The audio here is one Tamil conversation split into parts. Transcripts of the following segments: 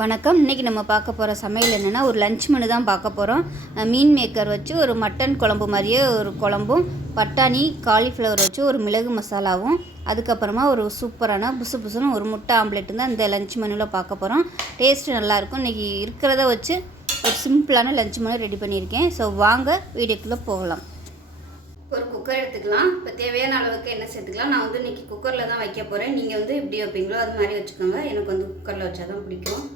வணக்கம். இன்றைக்கி நம்ம பார்க்க போகிற சமையல் என்னென்னா ஒரு லஞ்ச் மெனு தான் பார்க்க போகிறோம். மீன் மேக்கர் வச்சு ஒரு மட்டன் குழம்பு மாதிரியே ஒரு குழம்பும், பட்டாணி காலிஃப்ளவர் வச்சு ஒரு மிளகு மசாலாவும், அதுக்கப்புறமா ஒரு சூப்பரான புசு புசுன்னு ஒரு முட்டை ஆம்லேட்டு தான் இந்த லஞ்ச் மெனுவில் பார்க்க போகிறோம். டேஸ்ட்டு நல்லாயிருக்கும். இன்றைக்கி இருக்கிறத வச்சு ஒரு சிம்பிளான லஞ்ச் மெனு ரெடி பண்ணியிருக்கேன். ஸோ வாங்க வீடியோக்குள்ளே போகலாம். ஒரு குக்கர் எடுத்துக்கலாம். இப்போ தேவையான அளவுக்கு எண்ணெய் சேர்த்துக்கலாம். நான் இன்றைக்கி குக்கரில் தான் வைக்க போகிறேன். நீங்கள் எப்படி வைப்பீங்களோ அது மாதிரி வச்சுக்கோங்க. எனக்கு குக்கரில் வச்சா தான் பிடிக்கும்.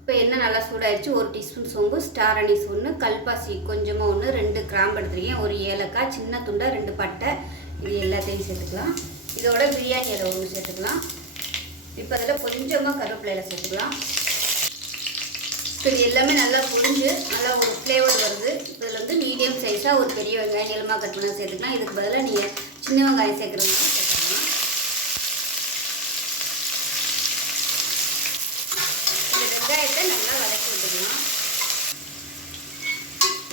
இப்போ எண்ணெய் நல்லா சூடாகிடுச்சு. 1 டீஸ்பூன் சோம்பு, ஸ்டார் அனீஸ் 1, கல்பாசி கொஞ்சமாக 1, 2 கிராம்பு எடுத்துருக்கேன், ஒரு ஏலக்காய், சின்ன துண்டை 2 பட்டை, இது எல்லாத்தையும் சேர்த்துக்கலாம். இதோட பிரியாணி இலை 1 சேர்த்துக்கலாம். இப்போ அதில் கொஞ்சமாக கருவேப்பிலையில் சேர்த்துக்கலாம். இப்போ இது எல்லாமே நல்லா பொரிஞ்சு நல்லா ஒரு ஃப்ளேவர் வருது. இதில் மீடியம் சைஸாக ஒரு பெரிய வெங்காயம் நீளமாக கட் பண்ணி சேர்த்துக்கலாம். இதுக்கு பதிலாக நீங்கள் சின்ன வெங்காயம் சேர்க்குறதுனால சேர்த்துக்கலாம். இந்த வெங்காயத்தை நல்லா வதக்கி விட்டுக்கலாம்.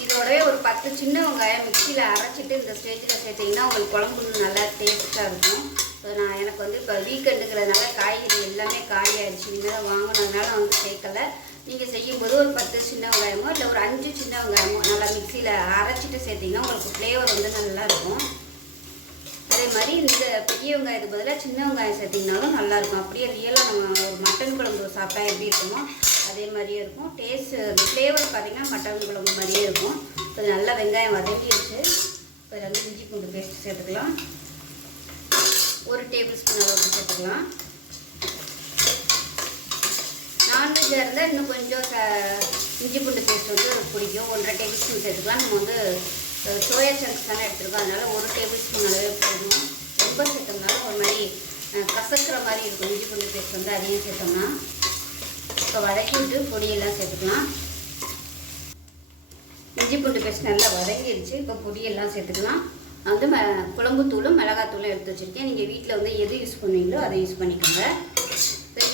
இதோடவே ஒரு 10 சின்ன வெங்காயம் மிக்சியில் அரைச்சிட்டு இந்த ஸ்டேஜில் சேர்த்திங்கன்னா உங்களுக்கு குழம்பு நல்லா டேஸ்ட்டாக இருக்கும். ஸோ எனக்கு இப்போ வீக்கெண்டுங்கிறதுனால காய்கறி எல்லாமே காலி ஆகிடுச்சு. இனிமேல் வாங்கினதுனால சேர்க்கலை. நீங்கள் செய்யும்போது ஒரு 10 சின்ன வெங்காயமோ இல்லை ஒரு 5 சின்ன வெங்காயமோ நல்லா மிக்சியில் அரைச்சிட்டு சேர்த்திங்கன்னா உங்களுக்கு ஃப்ளேவர் நல்லா இருக்கும். அதே மாதிரி இந்த பெரிய வெங்காயத்துக்கு பதிலாக சின்ன வெங்காயம் சேர்த்திங்கனாலும் நல்லாயிருக்கும். அப்படியே ரியலாக நம்ம ஒரு மட்டன் குழம்பு சாப்பிட்டா எப்படி இருக்குமோ அதே மாதிரியே இருக்கும். டேஸ்ட்டு ஃப்ளேவர் பார்த்திங்கன்னா மட்டன் குழம்பு மாதிரியே இருக்கும். இப்போ நல்லா வெங்காயம் வதங்கிடுச்சு. இப்போ இதில் இஞ்சி பூண்டு பேஸ்ட் சேர்த்துக்கலாம். 1 டேபிள் ஸ்பூன் அளவுக்கு சேர்த்துக்கலாம். நான்வெஜ்ஜாக இருந்தால் இன்னும் கொஞ்சம் இஞ்சி பூண்டு பேஸ்ட் பிடிக்கும். 1.5 டேபிள் ஸ்பூன் சேர்த்துக்கலாம். நம்ம சோயா சங்க்ஸ் தானே எடுத்துருக்கோம், அதனால் 1 டேபிள் ஸ்பூன் அளவே போடணும். ரொம்ப சேர்த்தோம்னாலும் ஒரு மாதிரி கசக்கிற மாதிரி இருக்கும். இஞ்சி பூண்டு பேஸ்ட் அதையும் சேர்த்தோம்னா இப்போ வதக்கி விட்டு பொடியெல்லாம் சேர்த்துக்கலாம். இஞ்சி பூண்டு பேஸ்ட் நல்லா வதங்கிடுச்சு. இப்போ பொடியெல்லாம் சேர்த்துக்கலாம். நான் குழம்பு தூளும் மிளகாத்தூளும் எடுத்து வச்சுருக்கேன். நீங்கள் வீட்டில் எது யூஸ் பண்ணுவீங்களோ அதை யூஸ் பண்ணிக்கோங்க.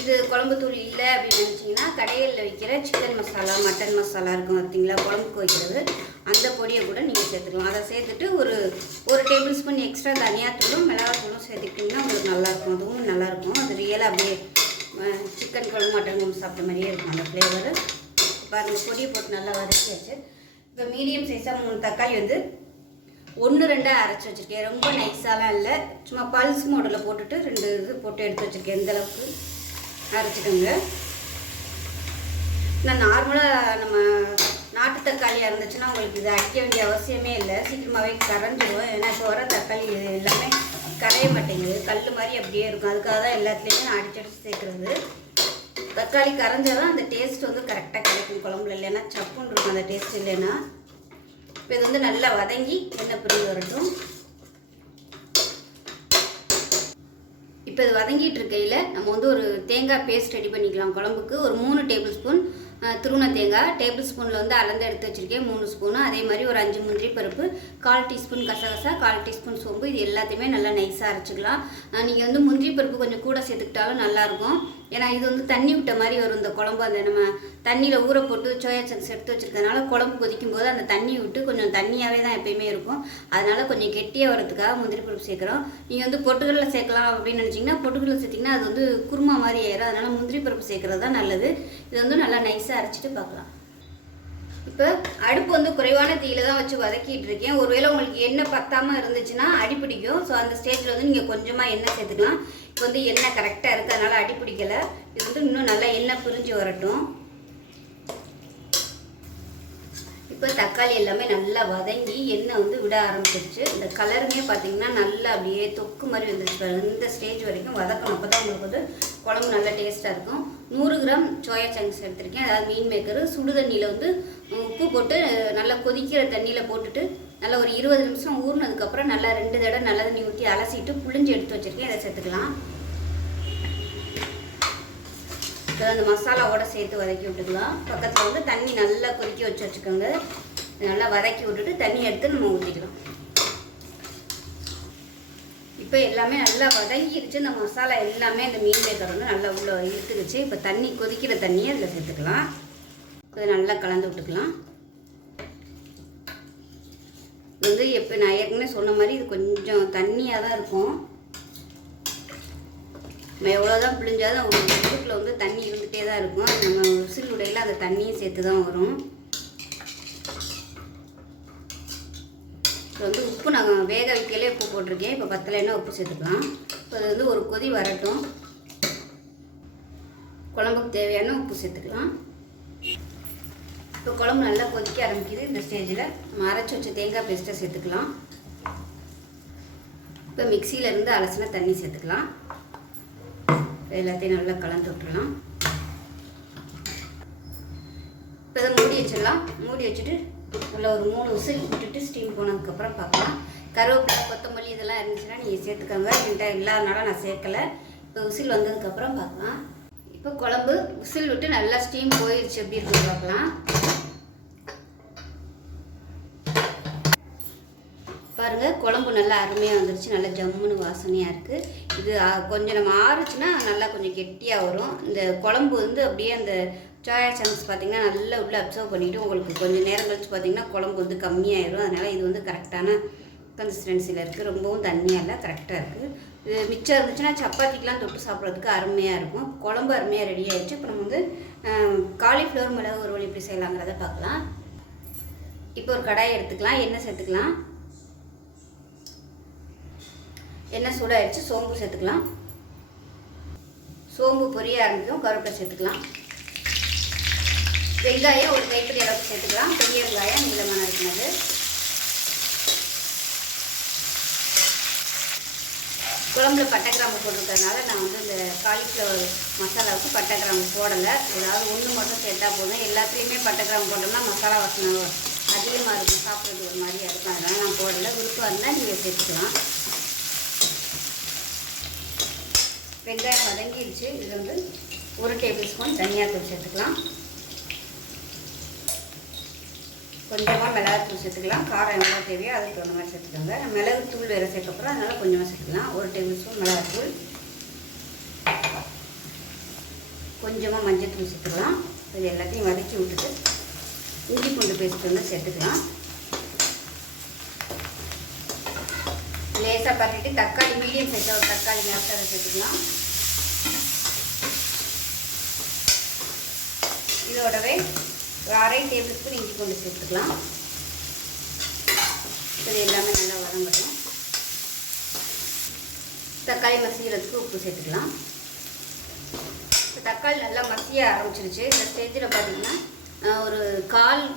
இது குழம்பு தூள் இல்லை அப்படின்னு நினச்சிங்கன்னா கடைகளில் வைக்கிற சிக்கன் மசாலா, மட்டன் மசாலா இருக்கும் பார்த்தீங்களா, குழம்புக்கு வைக்கிறது, அந்த பொடியை கூட நீங்கள் சேர்த்துக்கலாம். அதை சேர்த்துட்டு ஒரு டேபிள் ஸ்பூன் எக்ஸ்ட்ரா தனியாத்தூளும் மிளகாத்தூளும் சேர்த்துக்கிட்டிங்கன்னா உங்களுக்கு நல்லாயிருக்கும். அதுவும் நல்லாயிருக்கும். அது ரியலாக அப்படியே சிக்கன் குழம்பு மட்டன் குழம்பு சாப்பிட்ட மாதிரியே இருக்கும் அந்த ஃப்ளேவர். இப்போ அந்த பொடியை போட்டு நல்லா வதக்கியாச்சு. இப்போ மீடியம் சைஸாக 3 தக்காளி 1-2 அரைச்சி வச்சுருக்கேன். ரொம்ப நைஸாலாம் இல்லை, சும்மா பல்ஸ் மோடில் போட்டுட்டு 2 இது போட்டு எடுத்து வச்சுருக்கேன். இந்தளவுக்கு அரைச்சிக்கோங்க. நான் நார்மலாக நம்ம நாட்டு தக்காளியாக இருந்துச்சுன்னா உங்களுக்கு இது அரைக்க வேண்டிய அவசியமே இல்லை, சீக்கிரமாகவே கரைஞ்சிடும். ஏன்னா இப்போ வர தக்காளி எல்லாமே கரைய மாட்டேங்குது, கல் மாதிரி அப்படியே இருக்கும். அதுக்காக தான் எல்லாத்துலேயுமே நான் அடிச்சடிச்சு சேர்க்குறது. தக்காளி கரைஞ்சால் தான் அந்த டேஸ்ட் கரெக்டாக கிடைக்கும் குழம்புல, இல்லைன்னா சப்புன்னு இருக்கும் அந்த டேஸ்ட் இல்லைன்னா. இப்போ இது நல்லா வதங்கி எண்ணெய் பிரிஞ்சு வரட்டும். இப்போ இது வதங்கிட்டு இருக்கையில் நம்ம ஒரு தேங்காய் பேஸ்ட் ரெடி பண்ணிக்கலாம் குழம்புக்கு. ஒரு 3 டேபிள் ஸ்பூன் துருவன தேங்காய், டேபிள் ஸ்பூனில் அளந்து எடுத்து வச்சுருக்கேன் 3 ஸ்பூனு. அதே மாதிரி ஒரு 5 முந்திரி பருப்பு, 1/4 டீஸ்பூன் கசகசா, 1/4 டீஸ்பூன் சோம்பு, இது எல்லாத்தையுமே நல்லா நைஸாக அரைச்சிக்கலாம். நீங்கள் முந்திரி பருப்பு கொஞ்சம் கூட சேர்த்துக்கிட்டாலும் நல்லாயிருக்கும். ஏன்னா இது தண்ணி விட்ட மாதிரி வரும் இந்த குழம்பு. அந்த நம்ம தண்ணியில் ஊற போட்டு சோயா சங்க்ஸ் எடுத்து வச்சுருக்கனால குழம்பு கொதிக்கும் போது அந்த தண்ணி விட்டு கொஞ்சம் தண்ணியாகவே தான் எப்பயுமே இருக்கும். அதனால் கொஞ்சம் கெட்டியாக வரதுக்காக முந்திரி பருப்பு சேர்க்குறோம். நீங்கள் பொட்டுக்கடலை சேர்க்கலாம் அப்படின்னு நினச்சிங்கன்னா பொட்டுக்கடலை சேர்த்திங்கன்னா அது குருமா மாதிரி ஆயிடும். அதனால் முந்திரி பருப்பு சேர்க்குறது தான் நல்லது. இது நல்லா நைஸாக அரைச்சிட்டு பார்க்கலாம். இப்போ அடுப்பு குறைவான தீயில தான் வச்சு வதக்கிட்டு இருக்கேன். ஒருவேளை உங்களுக்கு எண்ணெய் பத்தாமல் இருந்துச்சுன்னா அடி பிடிக்கும். ஸோ அந்த ஸ்டேஜில் நீங்கள் கொஞ்சமாக எண்ணெய் சேர்த்துக்கலாம். இப்போ எண்ணெய் கரெக்டாக இருக்குது, அதனால் அடி பிடிக்கலை. இது இன்னும் நல்லா எண்ணெய் பிரிஞ்சு வரட்டும். இப்போ தக்காளி எல்லாமே நல்லா வதங்கி எண்ணெய் விட ஆரம்பிச்சிருச்சு. இந்த கலருமே பார்த்திங்கன்னா நல்லா அப்படியே தொக்கு மாதிரி வந்துருச்சு. இந்த ஸ்டேஜ் வரைக்கும் வதக்கணும். அப்போ தான் உங்களுக்கு குழம்பு நல்லா டேஸ்ட்டாக இருக்கும். 100 கிராம் சோயா சங்க்ஸ் எடுத்திருக்கேன், அதாவது மீன் மேக்கரு. சுடு தண்ணியில் உப்பு போட்டு நல்லா கொதிக்கிற தண்ணியில் போட்டுட்டு நல்லா ஒரு 20 நிமிஷம் ஊறினதுக்கப்புறம் நல்லா 2 தடவை நல்ல தண்ணி ஊற்றி அலசிட்டு புளிஞ்சு எடுத்து வச்சுருக்கேன். இதை சேர்த்துக்கலாம். அந்த மசாலாவோட சேர்த்து வதக்கி விட்டுக்கலாம். பக்கத்தில் தண்ணி நல்லா கொதிக்க வச்சுக்கோங்க. நல்லா வதக்கி விட்டுட்டு தண்ணி எடுத்து நம்ம ஊற்றிக்கலாம். இப்போ எல்லாமே நல்லா வதங்கிடுச்சு. இந்த மசாலா எல்லாமே இந்த மீன் மேக்கர் நல்லா உள்ளே இழுத்துக்குச்சு. இப்போ தண்ணி கொதிக்கிற தண்ணியை அதில் சேர்த்துக்கலாம். இதை நல்லா கலந்து விட்டுக்கலாம். இது எப்போ நான் ஏற்கனவே சொன்ன மாதிரி இது கொஞ்சம் தண்ணியாக தான் இருக்கும். நம்ம எவ்வளோ தான் பிழிஞ்சாலும் உருக்கில் வந்து தண்ணி இருந்துகிட்டே தான் இருக்கும். நம்ம விசில் உடையில் அந்த தண்ணியும் சேர்த்து தான் வரும். இப்போ வந்து உப்பு நான் வேக வைக்கலே உப்பு போட்டிருக்கேன். இப்போ பத்தலைன்னா உப்பு சேர்த்துக்கலாம். இப்போ அது வந்து ஒரு கொதி வரட்டும். குழம்புக்கு தேவையான உப்பு சேர்த்துக்கலாம். இப்போ குழம்பு நல்லா கொதிக்க ஆரம்பிக்குது. இந்த ஸ்டேஜில் நம்ம அரைச்சி வச்ச தேங்காய் பேஸ்ட்டை சேர்த்துக்கலாம். இப்போ மிக்சியிலேருந்து அலசின தண்ணி சேர்த்துக்கலாம். எல்லாத்தையும் நல்லா கலந்து விட்டுடலாம். இப்போ இதை மூடி வச்சிடலாம். மூடி வச்சுட்டு நல்லா ஒரு 3 விசில் விட்டுட்டு ஸ்டீம் போனதுக்கப்புறம் பார்க்கலாம். கருவேப்பிலை, கொத்தமல்லி இதெல்லாம் இருந்துச்சுன்னா நீங்கள் சேர்த்துக்கோங்க. என்கிட்ட இல்லாதனால நான் சேர்க்கலை. இப்போ விசில் வந்ததுக்கப்புறம் பார்க்கலாம். இப்போ குழம்பு விசில் விட்டு நல்லா ஸ்டீம் போயிடுச்சு. எப்படி இருக்குன்னு பார்க்கலாம். பாருங்கள், குழம்பு நல்லா அருமையாக வந்துருச்சு. நல்லா ஜம்முன்னு வாசனையாக இருக்குது. இது கொஞ்சம் நம்ம ஆறுச்சுன்னா நல்லா கொஞ்சம் கெட்டியாக வரும். இந்த குழம்பு வந்து அப்படியே அந்த சோயா சங்க்ஸ் பார்த்திங்கன்னா நல்லா உள்ளே அப்சர்வ் பண்ணிவிட்டு உங்களுக்கு கொஞ்சம் நேரம் கழிச்சு பார்த்திங்கன்னா குழம்பு வந்து கம்மியாயிடும். அதனால் இது வந்து கரெக்டான கன்சிஸ்டன்சியில் இருக்குது. ரொம்பவும் தண்ணியாக இல்லை, கரெக்டாக இருக்குது. இது மிச்சம் இருந்துச்சுன்னா சப்பாத்திக்கெலாம் தொட்டு சாப்பிட்றதுக்கு அருமையாக இருக்கும். குழம்பு அருமையாக ரெடி ஆகிடுச்சு. இப்போ நம்ம வந்து காலிஃப்ளவர் மிளகு வறுவல் எப்படி செய்யலாங்கிறத பார்க்கலாம். இப்போ ஒரு கடாயை எடுத்துக்கலாம். எண்ணெய் சேர்த்துக்கலாம். எண்ணெய் சூடாகிடுச்சு. சோம்பு சேர்த்துக்கலாம். சோம்பு பொரிய ஆரம்பிக்கும். கருவேப்பிலை சேர்த்துக்கலாம். வெங்காயம் ஒரு கைப்பிடி அளவுக்கு சேர்த்துக்கலாம். பெரிய வெங்காயம் நீளமாக நறுக்கினது. குழம்புல பட்டை கிராம்பு போட்டிருக்கிறதுனால நான் வந்து இந்த காலிஃப்ளவர் மசாலாவுக்கு பட்டை கிராம்பு போடலை. ஏதாவது ஒன்று மட்டும் சேர்த்தா போதும். எல்லாத்துலேயுமே பட்டை கிராம்பு போட்டோம்னா மசாலா வாசனை அதிகமாக இருக்கும், சாப்பிட்றது ஒரு மாதிரியாக இருக்கும். அதனால் நான் போடலை. விருப்பம் இருந்தால் நீங்கள் சேர்த்துக்கலாம். வெங்காயம் வதங்கிடுச்சு. இது வந்து 1 டேபிள் ஸ்பூன் தனியாத்தூள் சேர்த்துக்கலாம். கொஞ்சமாக மிளகாத்தூள் சேர்த்துக்கலாம். காரம் எவ்வளோ தேவையோ அதுக்கு தகுந்த மாதிரி சேர்த்துக்கோங்க. மிளகு தூள் வேறு சேர்க்கப்புறம் அதனால் கொஞ்சமாக சேர்த்துக்கலாம். 1 டேபிள் ஸ்பூன் மிளகாத்தூள், கொஞ்சமாக மஞ்சள் தூள் சேர்த்துக்கலாம். இது எல்லாத்தையும் வதக்கி விட்டுட்டு இஞ்சி பூண்டு பேஸ்ட் வந்து சேர்த்துக்கலாம். லேசாக பரட்டிட்டு தக்காளி மீடியம் சைஸாக ஒரு தக்காளி நேரத்தை சேர்த்துக்கலாம். இதோடவே ஒரு 1/2 டேபிள் ஸ்பூன் இஞ்சி பூண்டு சேர்த்துக்கலாம். இது எல்லாமே நல்லா வதங்கட்டும். தக்காளி மசிக்கிறதுக்கு உப்பு சேர்த்துக்கலாம். இப்போ தக்காளி நல்லா மசிய ஆரம்பிச்சிருச்சு. இந்த ஸ்டேஜில் பார்த்திங்கன்னா ஒரு 1/4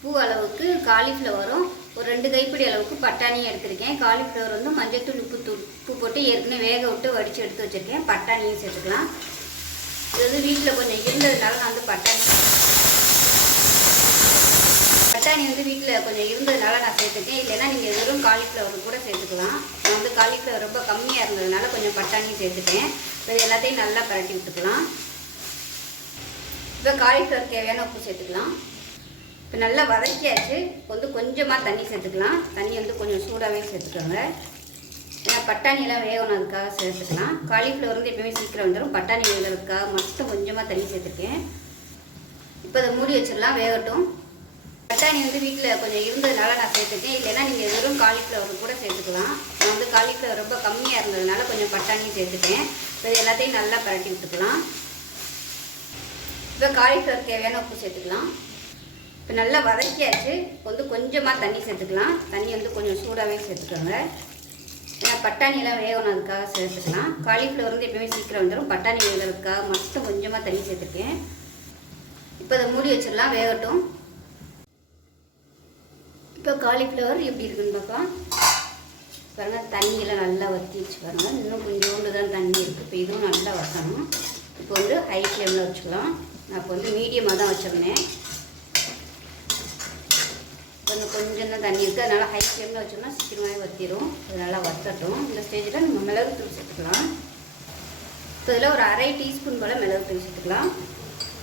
பூ அளவுக்கு காலிஃப்ளவரும் ஒரு 2 கைப்பிடி அளவுக்கு பட்டாணியும் எடுத்திருக்கேன். காலிஃப்ளவர் வந்து மஞ்சத்தூள் உப்பு போட்டு ஏற்கனவே வேக விட்டு வடித்து எடுத்து வச்சுருக்கேன். பட்டாணியும் சேர்த்துக்கலாம். இது வந்து வீட்டில் கொஞ்சம் இருந்ததுனால நான் வந்து பட்டாணி வந்து வீட்டில் கொஞ்சம் இருந்ததுனால நான் சேர்த்துக்கேன். இல்லைன்னா நீங்கள் வெறும் காலிஃப்ளவர் கூட சேர்த்துக்கலாம். நான் வந்து காலிஃப்ளவர் ரொம்ப கம்மியாக இருந்ததுனால கொஞ்சம் பட்டாணியும் சேர்த்துட்டேன். இது எல்லாத்தையும் நல்லா பரட்டி விட்டுக்கலாம். இப்போ காலிஃப்ளவர் தேவையான உப்பு சேர்த்துக்கலாம். இப்போ நல்லா வதக்கியாச்சு. இப்போ வந்து கொஞ்சமாக தண்ணி சேர்த்துக்கலாம். தண்ணி வந்து கொஞ்சம் சூடாகவே சேர்த்துக்கோங்க. ஏன்னா பட்டாணியெல்லாம் வேகணும், அதுக்காக சேர்த்துக்கலாம். காலிஃப்ளவர் வந்து எப்பவுமே சீக்கிரம் வந்துடும். பட்டாணி வேகிறதுக்காக மட்டும் கொஞ்சமாக தண்ணி சேர்த்துருக்கேன். இப்போ அதை மூடி வச்சிடலாம், வேகட்டும். பட்டாணி வந்து வீட்டில் கொஞ்சம் இருந்ததுனால நான் சேர்த்துக்கேன். இல்லைன்னா நீங்கள் வெறும் காலிஃப்ளவர் கூட சேர்த்துக்கலாம். நான் வந்து காலிஃப்ளவர் ரொம்ப கம்மியாக இருந்ததுனால கொஞ்சம் பட்டாணியும் சேர்த்துட்டேன். இப்போ எல்லாத்தையும் நல்லா பரட்டி விட்டுக்கலாம். இப்போ காலிஃப்ளவர் தேவையான உப்பு சேர்த்துக்கலாம். இப்போ நல்லா வதக்கியாச்சு. இப்போ வந்து கொஞ்சமாக தண்ணி சேர்த்துக்கலாம். தண்ணி வந்து கொஞ்சம் சூடாகவே சேர்த்துக்கோங்க. ஏன்னா பட்டாணியெல்லாம் வேகணும், அதுக்காக சேர்த்துக்கலாம். காலிஃப்ளவர் வந்து எப்பவுமே சீக்கிரம் வந்துடும். பட்டாணி வேகிறதுக்காக மட்டும் கொஞ்சமாக தண்ணி சேர்த்துருக்கேன். இப்போ அதை மூடி வச்சிடலாம், வேகட்டும். இப்போ காலிஃப்ளவர் எப்படி இருக்குன்னு பார்க்கலாம். பாருங்கள், தண்ணியெல்லாம் நல்லா வற்றி வச்சு பாருங்கள். இன்னும் கொஞ்சோண்டு தான் தண்ணி இருக்குது. இப்போ இதுவும் நல்லா வற்றணும். இப்போ வந்து ஹை ஃப்ளேமில் வச்சுக்கலாம். நான் இப்போ வந்து மீடியமாக தான் வச்சுருந்தேன். கொஞ்சம் தான் தண்ணி இருக்குது, அதனால் ஹை ஃப்ளேமில் வச்சோம்னா சீக்கிரமாகவே வற்றிடும். அது நல்லா வற்றட்டும். இந்த ஸ்டேஜில் நம்ம மிளகுத்தூள் சேர்த்துக்கலாம். இப்போ இதில் ஒரு 1/2 டீஸ்பூன் போல் மிளகுத்தூள் சேர்த்துக்கலாம்.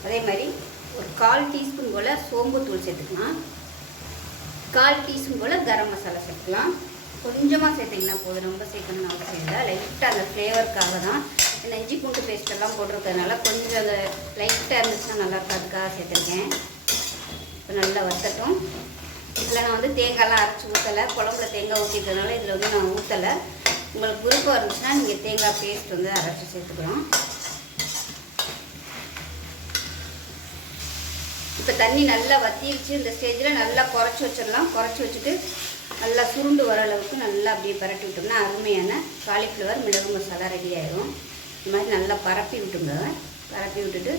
அதே மாதிரி ஒரு 1/4 டீஸ்பூன் போல் சோம்புத்தூள் சேர்த்துக்கலாம். 1/4 டீஸ்பூன் போல் கரம் மசாலா சேர்த்துக்கலாம். கொஞ்சமாக சேர்த்திங்கன்னா போதும், ரொம்ப சேர்க்கணும்னு அவசியம் இல்லை. லைட்டாக அந்த ஃப்ளேவருக்காக தான். இந்த இஞ்சி பூண்டு பேஸ்ட்டெல்லாம் போட்டிருக்கிறதுனால கொஞ்சம் அந்த லைட்டாக இருந்துச்சுன்னா நல்லா இருக்காதுக்காக சேர்த்துருக்கேன். இப்போ நல்லா வற்றட்டும். இதில் நான் வந்து தேங்காய்லாம் அரைச்சி ஊற்றலை. குழம்புல தேங்காய் ஊற்றிட்டதுனால இதில் வந்து நான் ஊற்றலை. உங்களுக்கு விருப்பம் இருந்துச்சுன்னா நீங்கள் தேங்காய் பேஸ்ட் வந்து அரைச்சி சேர்த்துக்கலாம். இப்போ தண்ணி நல்லா வத்திருச்சு. இந்த ஸ்டேஜில் நல்லா குறைச்சி வச்சிடலாம். குறைச்சி வச்சுட்டு நல்லா சுருண்டு வர அளவுக்கு நல்லா அப்படியே பரட்டி விட்டோம்னா அருமையான காலிஃப்ளவர் மிளகு மசாலா ரெடி ஆயிடும். இந்த மாதிரி நல்லா பரப்பி விட்டுங்க. பரப்பி விட்டுட்டு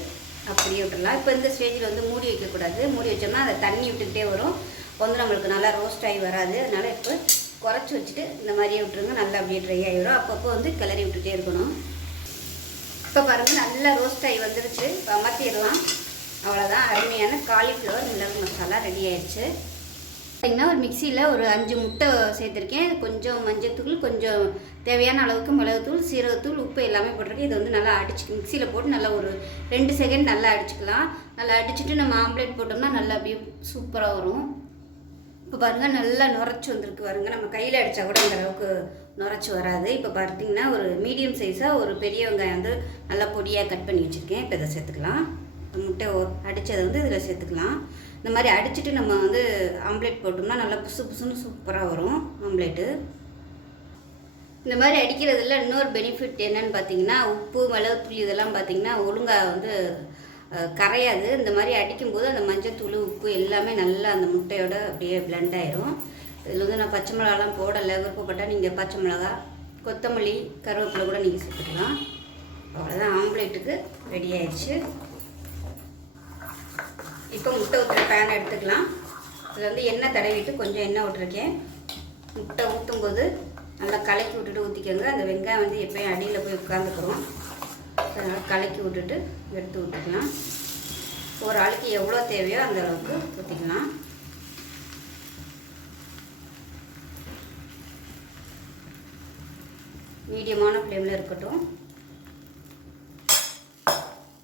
அப்படியே விட்டுடலாம். இப்போ இந்த ஸ்டேஜில் வந்து மூடி வைக்கக்கூடாது. மூடி வச்சோம்னா அதை தண்ணி விட்டுக்கிட்டே வரும். வந்து நம்மளுக்கு நல்லா ரோஸ்ட் ஆகி வராது. அதனால் இப்போ குறைச்சி வச்சுட்டு இந்த மாதிரியே விட்டுருங்க. நல்லா அப்படியே ட்ரை ஆகிடும். அப்பப்போ வந்து கிளறி விட்டுட்டே இருக்கணும். இப்போ பாருங்கள் நல்லா ரோஸ்ட் ஆகி வந்துருச்சு. இப்போ அமர்த்திடலாம். அவ்வளோதான், அருமையான காலிஃப்ளவர் மிளகு மசாலா ரெடி ஆயிடுச்சு. பார்த்திங்கன்னா ஒரு மிக்சியில் ஒரு 5 முட்டை சேர்த்துருக்கேன். கொஞ்சம் மஞ்சள்தூள், கொஞ்சம் தேவையான அளவுக்கு மிளகுத்தூள், சீரகத்தூள், உப்பு எல்லாமே போட்டிருக்கேன். இது வந்து நல்லா மிக்சியில் போட்டு நல்லா ஒரு 2 செகண்ட் நல்லா அடிச்சுக்கலாம். நல்லா அடிச்சுட்டு நம்ம ஆம்லேட் போட்டோம்னா நல்லா அப்படியே சூப்பராக வரும். இப்போ பாருங்கள் நல்லா நுரைச்சி வந்திருக்கு பாருங்கள். நம்ம கையில் அடித்தா கூட அந்த அளவுக்கு நுரைச்சி வராது. இப்போ பார்த்திங்கன்னா ஒரு மீடியம் சைஸாக ஒரு பெரிய வெங்காயம் வந்து நல்லா பொடியாக கட் பண்ணி வச்சுருக்கேன். இப்போ இதை சேர்த்துக்கலாம். முட்டை அடித்ததை வந்து இதில் சேர்த்துக்கலாம். இந்த மாதிரி அடிச்சுட்டு நம்ம வந்து ஆம்லேட் போட்டோம்னா நல்லா புசு புசுன்னு சூப்பராக வரும் ஆம்லேட்டு. இந்த மாதிரி அடிக்கிறதுல இன்னொரு பெனிஃபிட் என்னென்னு பார்த்தீங்கன்னா, உப்பு மிளகுத்தூள் இதெல்லாம் பார்த்திங்கன்னா ஒழுங்காக வந்து கரையாது. இந்த மாதிரி அடிக்கும்போது அந்த மஞ்சள்தூள் உப்பு எல்லாமே நல்லா அந்த முட்டையோட அப்படியே பிளெண்ட் ஆயிரும். இதில் வந்து நான் பச்சை மிளகாலாம் போடலை. விருப்பப்பட்டால் நீங்கள் பச்சை மிளகா, கொத்தமல்லி, கருவேப்பிலை கூட நீங்கள் சேர்த்துக்கலாம். அவ்வளோதான், ஆம்லேட்டுக்கு ரெடி ஆயிடுச்சு. இப்போ முட்டை ஊற்றுற பேன் எடுத்துக்கலாம். இதில் வந்து எண்ணெய் தடவிட்டு கொஞ்சம் எண்ணெய் விட்டுருக்கேன். முட்டை ஊற்றும்போது நல்லா கலக்கி விட்டுட்டு ஊற்றிக்கோங்க. அந்த வெங்காயம் வந்து எப்போயும் அடியில் போய் உட்காந்துக்கிறோம். அதனால் கலக்கி விட்டுட்டு எடுத்து விட்டுக்கலாம். ஒரு ஆளுக்கு எவ்வளோ தேவையோ அந்த அளவுக்கு ஊற்றிக்கலாம். மீடியமான ஃப்ளேமில் இருக்கட்டும்.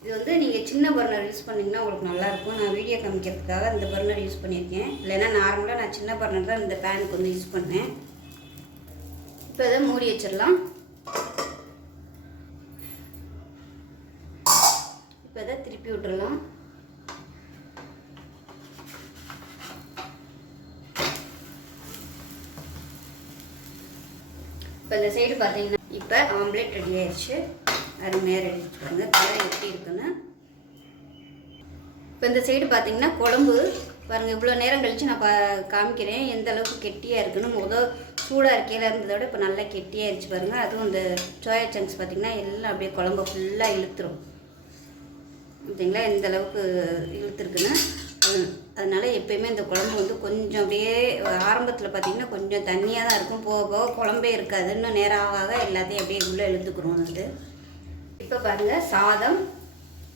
இது வந்து நீங்கள் சின்ன பர்னர் யூஸ் பண்ணிங்கன்னா உங்களுக்கு நல்லாயிருக்கும். நான் வீடியோ காமிக்கிறதுக்காக இந்த பர்னர் யூஸ் பண்ணியிருக்கேன். இல்லைன்னா நார்மலாக நான் சின்ன பர்னர் தான் இந்த பேனுக்கு வந்து யூஸ் பண்ணேன். இப்போ இதை மூடி வச்சிடலாம். இப்போ இதை திருப்பி விட்டுடலாம். இப்போ இந்த சைடு பார்த்தீங்கன்னா இப்போ ஆம்லேட் ரெடி ஆயிடுச்சு. அருமையாக ரெடி பண்ணுங்க. கலர் எப்படி இருக்குன்னு இப்போ இந்த சைடு பார்த்தீங்கன்னா குழம்பு பாருங்கள். இவ்வளோ நேரம் கழித்து நான் காமிக்கிறேன் எந்த அளவுக்கு கெட்டியாக இருக்குன்னு. சூடாக இருக்கையில் இருந்ததை விட இப்போ நல்லா கெட்டியாகிடுச்சு பாருங்கள். அதுவும் இந்த சோயா சங்க்ஸ் பார்த்திங்கன்னா எல்லாம் அப்படியே குழம்பு ஃபுல்லாக இழுத்துரும். பார்த்தீங்களா எந்த அளவுக்கு இழுத்துருக்குன்னு. அதனால் எப்போயுமே இந்த குழம்பு வந்து கொஞ்சம் அப்படியே ஆரம்பத்தில் பார்த்திங்கன்னா கொஞ்சம் தண்ணியாக தான் இருக்கும். போக போக குழம்பே இருக்காது. இன்னும் நேரம் ஆக எல்லாத்தையும் அப்படியே உள்ளே இழுத்துக்கிறோம் வந்து. இப்போ பாருங்கள், சாதம்,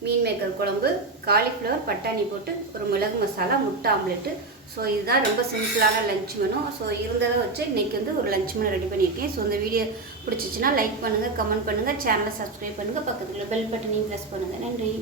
மீன் மேக்கர் குழம்பு, காலிஃப்ளவர் பட்டாணி போட்டு ஒரு மிளகு மசாலா, முட்டை ஆம்லெட்டு. ஸோ இதுதான் ரொம்ப சிம்பிளான லஞ்ச் மெனு. ஸோ இருந்ததை வச்சு இன்றைக்கி வந்து ஒரு லஞ்ச் மெனு ரெடி பண்ணியிருக்கேன். ஸோ இந்த வீடியோ பிடிச்சிச்சின்னா லைக் பண்ணுங்கள், கமெண்ட் பண்ணுங்கள், சேனலை சப்ஸ்கிரைப் பண்ணுங்கள், பக்கத்தில் பெல் பட்டனையும் ப்ரெஸ் பண்ணுங்கள். நன்றி.